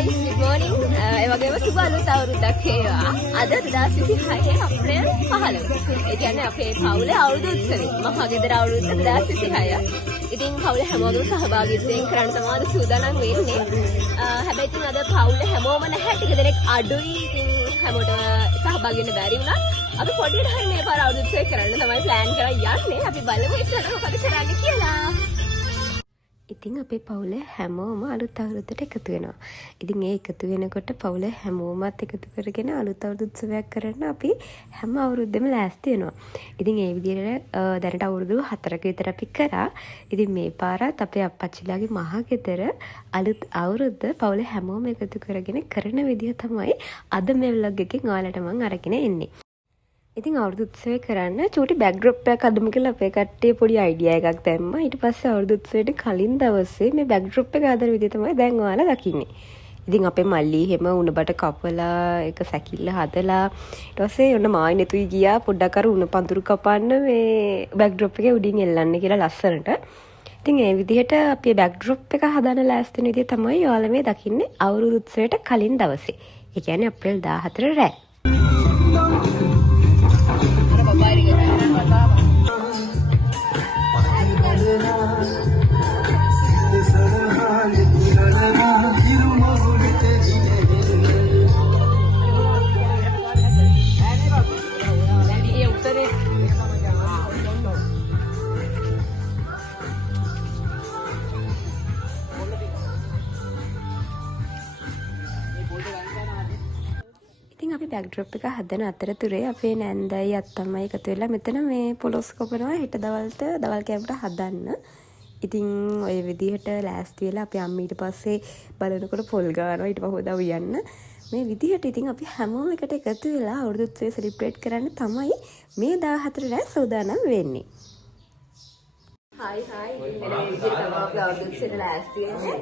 guys, good morning. ඒ වගේම සුබ අලුත් අවුරුද්දක් වේවා. අද 2026 අප්‍රේල් 15. ඒ කියන්නේ අපේ පවුලේ අවුරුදු උත්සවය. මහා ගෙදර අවුරුද්ද 2026. ඉතින් පවුලේ හැමෝගෙම සහභාගීත්වයෙන් කරන්න තමයි අද සූදානම් වෙන්නේ. හැබැයි ඉතින් අද පවුලේ හැමෝම නැහැ. ටික දෙනෙක් අඩුයි. ඉතින් හැමෝටම සහභාගී වෙන්න බැරි වුණා. අපි පොඩියට හරි මේ පාර අවුරුදු උත්සවය කරන්න තමයි plan කරලා යන්නේ. අපි බලමු ඉස්සරහට මොකද කරන්න කියලා. ඉතින් අපේ පවුලේ හැමෝම අලුත් අවුරුද්දට එකතු වෙනවා. ඉතින් ඒ එකතු වෙනකොට පවුලේ හැමෝමත් එකතු කරගෙන අලුත් අවුරුදු උත්සවයක් කරන්න අපි හැම අවුරුද්දෙම ලෑස්ති වෙනවා. ඉතින් ඒ විදිහට දැනට අවුරුදු 4ක විතර අපි කරා. ඉතින් මේ පාරත් අපේ අප්පච්චිලාගේ මහා ගෙදර අලුත් අවුරුද්ද පවුලේ හැමෝම එකතු කරගෙන කරන විදිහ තමයි අද මේ vlog එකෙන් ඔයාලට මම අරගෙන එන්නේ. ඉතින් අවුරුදු උත්සවය කරන්න චූටි බෑක්ඩ්‍රොප් එකක් අදමු කියලා අපේ කට්ටිය පොඩි අයිඩියා එකක් දැම්මා. ඊට පස්සේ අවුරුදු උත්සවයට කලින් දවසේ මේ බෑක්ඩ්‍රොප් එක හදන විදිය තමයි දැන් ඔයාලා දකින්නේ. ඉතින් අපේ මල්ලි හැම උණ බට කපලා ඒක සැකිල්ල හදලා ඊට පස්සේ ඔන්න මායි නෙතුයි ගියා පොඩ්ඩක් අර උණ පඳුරු කපන්න මේ බෑක්ඩ්‍රොප් එකේ උඩින් එල්ලන්න කියලා ලස්සනට. ඉතින් ඒ විදිහට අපි බෑක්ඩ්‍රොප් එක හදන්න ලෑස්ති වෙන විදිය තමයි ඔයාලා මේ දකින්නේ අවුරුදු උත්සවයට කලින් දවසේ. ඒ කියන්නේ අප්‍රේල් 14 රෑ. ඉතින් අපි බෑක්ඩ්‍රොප් එක හදන අතරතුරේ අපේ නෑන්දයි අත්තම්මයි එකතු වෙලා මෙතන මේ පොලොස් කපනවා හෙට දවල් කෑමට හදන්න. ඉතින් ඔය විදිහට ලෑස්ති වෙලා අපි අම්මී ඊට පස්සේ බලනකොට පොල් ගානවා ඊට පස්සේ හොදා උයන්න. මේ විදිහට ඉතින් අපි හැමෝම එකට එකතු වෙලා අවුරුදු උත්සවය සෙලිබ්‍රේට් කරන්න තමයි මේ 14 රෑ සූදානම් වෙන්නේ. Hi ඉතින් මේ විදිහට තමයි අපි අවුරුදු උත්සවයට ලෑස්ති වෙන්නේ.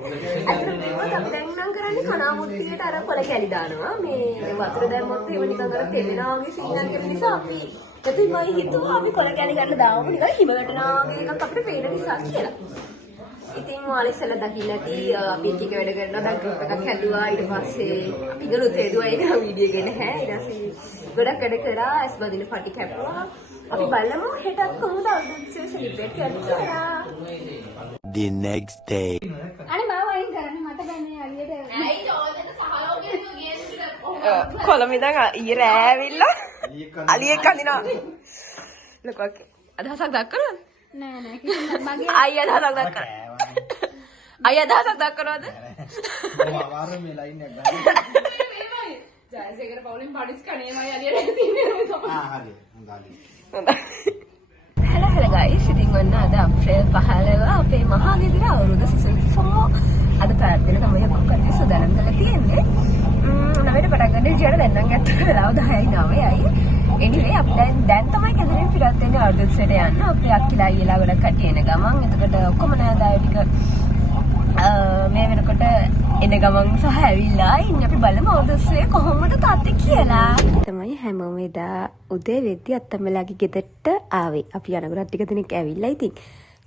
අතන මේවත් අපි දැන් නම් කරන්නේ කනාමුත්තියට අර කොළ කැලි දානවා. මේ වතුර දැම්මොත් එහෙම නිකන් අර තෙමෙනා වගේ සීනක් එන නිසා අපි එතකොට මම හිතුවා අපි කොළ කැලි ගන්න දාමු නිකන් හිම වැටෙනා වගේ එකක් අපිට පේන නිසා කියලා. ඉතින් ඔයාලා ඉස්සෙල්ලා දකින්න ඇති අපි ටික වැඩ කරනවා දැන් ගෲප් එකක් හැදුවා ඊට පස්සේ අපි ගලුත් හේතුවා ඒක වීඩියෝ එක නැහැ ඊට පස්සේ ගොඩක් වැඩ කරා ඇස් බදින පටි කැපුවා අපි බලමු හෙටත් කොහොමද අවුරුදු උත්සවය සෙලිබ්‍රේට් කරන්න කියලා. The next day. අනේ මම වයින් කරන්න මට බැන්නේ අලියට. ඇයි චෝදන සහලෝකෙ තු ගියන්නේ කොළඹ ඉඳන් ඊයේ රෑ ඇවිල්ලා අලියෙක් අඳිනවා. ලොකක් අදහසක් දක්වනවද? නෑ කිසිම මගේ අයියා අදහසක් දක්වනවා. අයියා අදහසක් දක්වනවද? වාර මේ ලයින් එක ගන්න. ජයසේකර පවුලින් පඩිස් කණේමයි අලියට තියෙන්නේ. හරි හොඳයි. Hello guys, ඉතින් ඔන්න අද අප්‍රේල් 15 අපේ මහා ගෙදර අවුරුදු season 4 අද පැත්තේ තමයි අපි කටේ සූදානම් කරලා තියෙන්නේ. නවෙට පටන් ගන්න විදියට දැන් නම් ඇත්තට වෙලාව 10යි 9යි. anyway අපි දැන් තමයි ගෙදරින් පිටත් වෙන්නේ අවුරුදු උත්සවයට යන්න. අපේ අක්කිලා අයියලා ගොඩක් කට්ටිය එන ගමන් එතකොට ඔක්කොම නෑදෑයෝ ටික මේ වෙනකොට එන ගමන් සහ ඇවිල්ලා ඉන්නේ අපි බලමු අවුරුදු උත්සවය කොහොමද තාත්තේ කියලා. තමයි හැමෝම එදා උදේ වෙද්දි අත්තම්මලාගේ ගෙදරට ආවේ. අපි යනකොට ටික දෙනෙක් ඇවිල්ලා ඉතින්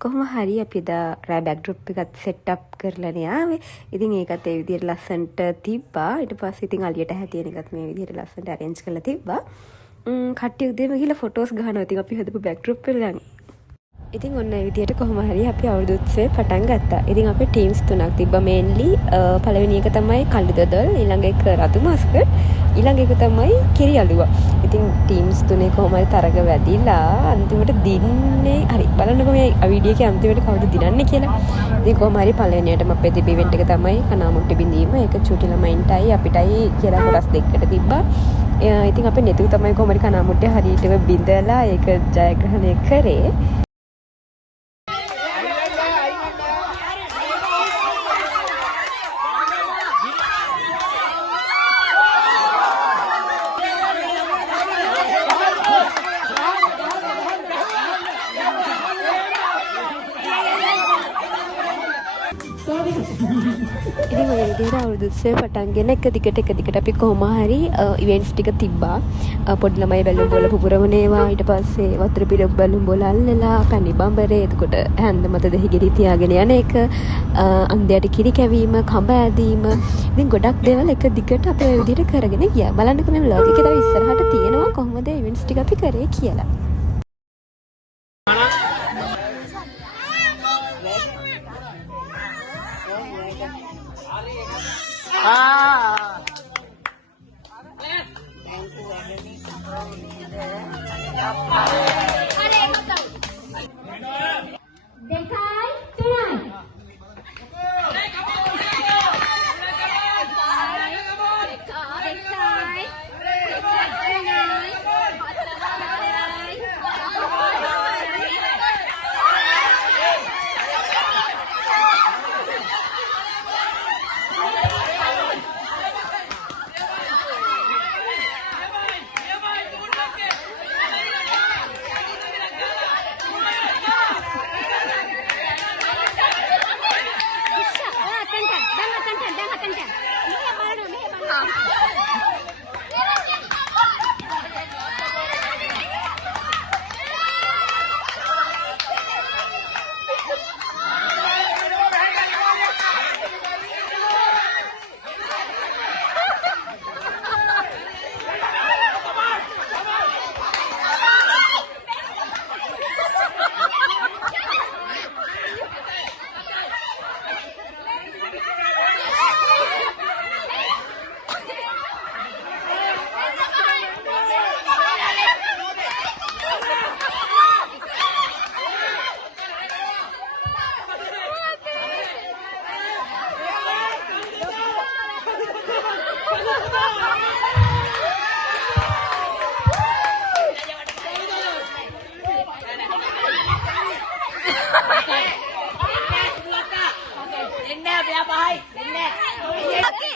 කොහොම හරි අපි එදා රෑ බෑක්ඩ්‍රොප් එකත් සෙට් අප් කරලානේ ආවේ. ඉතින් ඒකත් ඒ විදිහට ලස්සන්ට තිබ්බා. ඊට පස්සේ ඉතින් අලියට හැටියන එකත් මේ විදිහට ලස්සන්ට arrange කරලා තිබ්බා. කට්ටිය උදේම ගිහලා ෆොටෝස් ගහනවා. ඉතින් අපි හදපු බෑක්ඩ්‍රොප් එක ගන්න. ඉතින් ඔන්න ඒ විදිහට කොහොම හරි අපි අවුරුදු උත්සවය පටන් ගත්තා. ඉතින් අපේ ටීම්ස් තුනක් තිබ්බා මේන්ලි. පළවෙනි එක තමයි කළු දොදල්, ඊළඟ එක රතු මස්කට්, ඊළඟ එක තමයි කිරි අලුවා. ඉතින් ටීම්ස් තුනේ කොහොම හරි තරග වැදිලා අන්තිමට දින්නේ හරි බලන්නකෝ මේ වීඩියෝ එකේ අන්තිමට කවුද දිනන්නේ කියලා. ඉතින් කොහොම හරි පළවෙනියටම අපේ තිබ්බ ඉවෙන්ට් එක තමයි කනාමුට්ටි බිඳීම. ඒක චූටි ළමයින්ටයි අපිටයි කියලා කොටස් දෙකකට තිබ්බා. ඉතින් අපේ නෙතු තමයි කොහොම හරි කනාමුට්ටි හරියටම බිඳලා ඒක ජයග්‍රහණය කරේ. ඉතින් ඔය විදිහට අවුරුදු උත්සවය පටන්ගෙන එක දිගට අපි කොහොම හරි ඉවෙන්ට්ස් ටික තිබ්බා. පොඩි ළමයි බැලුම් බෝල පුපුරවන ඒවා, ඊට පස්සේ වතුර පිරපු බැලුම් බෝල අල්ලලා පැණි බඹරේ, එතකොට හැන්ද මත දෙහිගෙඩි තියාගෙන යන එක, අන්දයට කිරි කැවීම, කඹ ඇදීම, ඉතින් ගොඩක් දේවල් එක දිගට අපි ඔය විදිහට කරගෙන ගියා. බලන්නකෝ මේ vlog එකේ තව ඉස්සරහට තියෙනවා කොහොමද ඉවෙන්ට්ස් ටික අපි කරේ කියලා.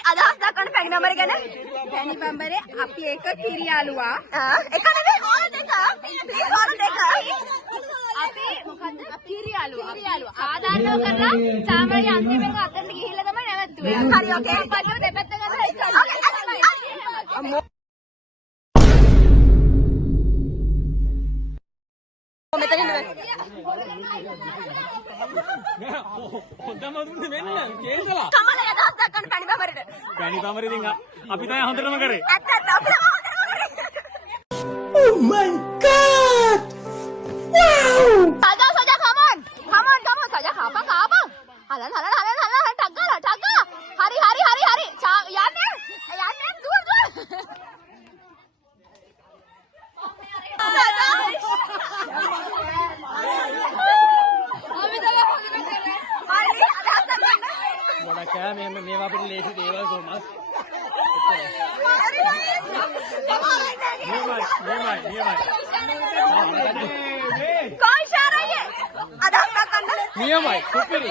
අදහස් දක්වන්න පැණි බඹර ගැන. පැණි බඹරේ අපි එක කිරියාලුවා. එක නෙමෙයි ඕන දෙක. ප්ලීස් ඕන දෙක. අපි මොකද්ද? කිරියාලුවා. සාමාන්‍යව කරලා සාමාන්‍ය අන්තිමට අතට ගිහිල්ලා තමයි නැවතුනේ. හරි ඕකේ. අපිට දෙපැත්ත කරලා එක. අම්මෝ. මෙතන ඉන්න. හොඳම දුන්නේ මෙන්න කේසලා. කමල අදහස් දක්වන්න පැණි බඹරේට. පැණි බඹරේ ඉතින් අපි තමයි හොඳටම කරේ. ඇත්ත අපි තමයි හොඳටම කරේ. Oh my god! Wow! Saja, come on. Saja, kapan? Halan, tagga. Hari. Yanne, dur. ගොඩක් කෑ මේවා අපිට ලේසි දේවල් කොහොමද? Kau isyarah ye. Ada apa kan? නියමයි. සුපිරි.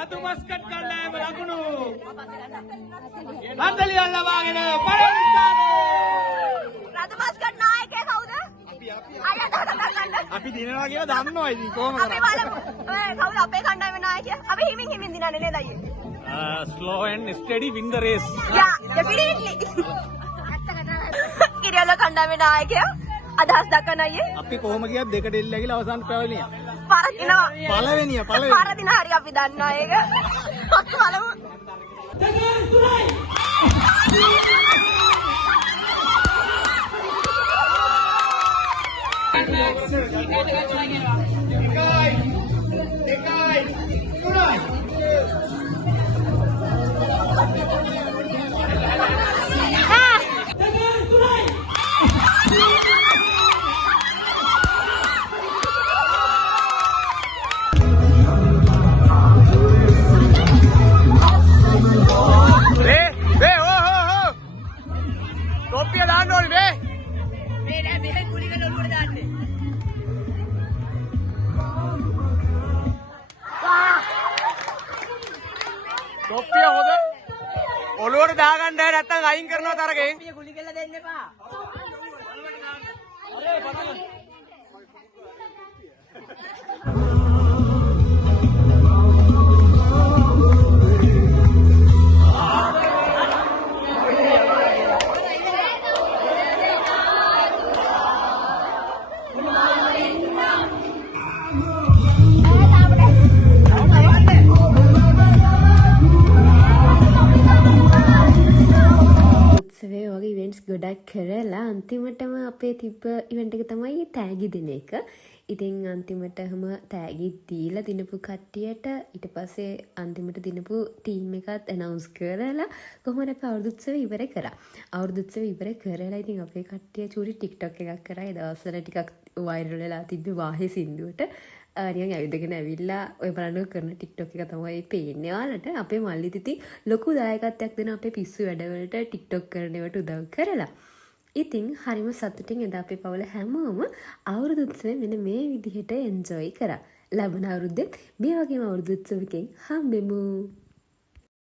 රතු මස්කට් කණ්ඩායම ලකුණු 40 ලබාගෙන පළවෙනි ස්ථානයේ. රතු මස්කට් නායකයා කවුද? අපි අපි දිනනවා කියලා දන්නවා ඉතින් කොහොම අපි බලමු. කවුද අපේ කණ්ඩායමේ නායකයා? අපි හිමින් දිනන්නේ නේද අයියේ? slow and steady win the race. Yeah, definitely. කිරියල කණ්ඩායමේ නායකයා අදහස් දක්වන අයියේ. අපි කොහොම ගියත් දෙකට එල්ල ඇගිලා අවසන් පළවෙනියා. පරදිනවා. පළවෙනියා. පරදින හරි අපි දන්නවා ඒක. අපි බලමු. තොප්පිය හොද ඔළුවට දාගන්න නැත්තම් අයින් කරනවා තරගෙන්. ගුලි කියලා දෙන්න එපා. උත්සවයේ වගේ ඉවෙන්ට්ස් ගොඩක් කරලා අන්තිමටම අපේ තිබ්බ ඉවෙන්ට් එක තමයි තෑගි දෙන එක. ඉතින් අන්තිමටම තෑගි දීලා දිනපු කට්ටියට ඊට පස්සේ අන්තිමට දිනපු ටීම් එකත් ඇනවුන්ස් කරලා කොහොමද අපි අවුරුදු උත්සවය ඉවර කරා. අවුරුදු උත්සවය ඉවර කරලා ඉතින් අපේ කට්ටිය චූටි ටික්ටොක් එකක් කරා. ඒ දවස්වල ටිකක් වයිරල් වෙලා තිබ්බේ වාහේ සින්දුවට. නිකන් ඇවිදගෙන ඇවිල්ලා ඔය බලන්න කරන ටික්ටොක් එක තමයි පේන්නේ ඔයාලට. අපේ මල්ලිත් ඉතින් ලොකු දායකත්වයක් දෙන අපේ පිස්සු වැඩවලට ටික්ටොක් කරනවට උදව් කරලා. ඉතින් හරිම සතුටින් එදා අපේ පවුල හැමෝම අවුරුදු උත්සවය මෙන්න මේ විදිහට එන්ජොයි කරා. ලබන අවුරුද්දෙත් මේ වගේම අවුරුදු උත්සවයකින් හම්බෙමු.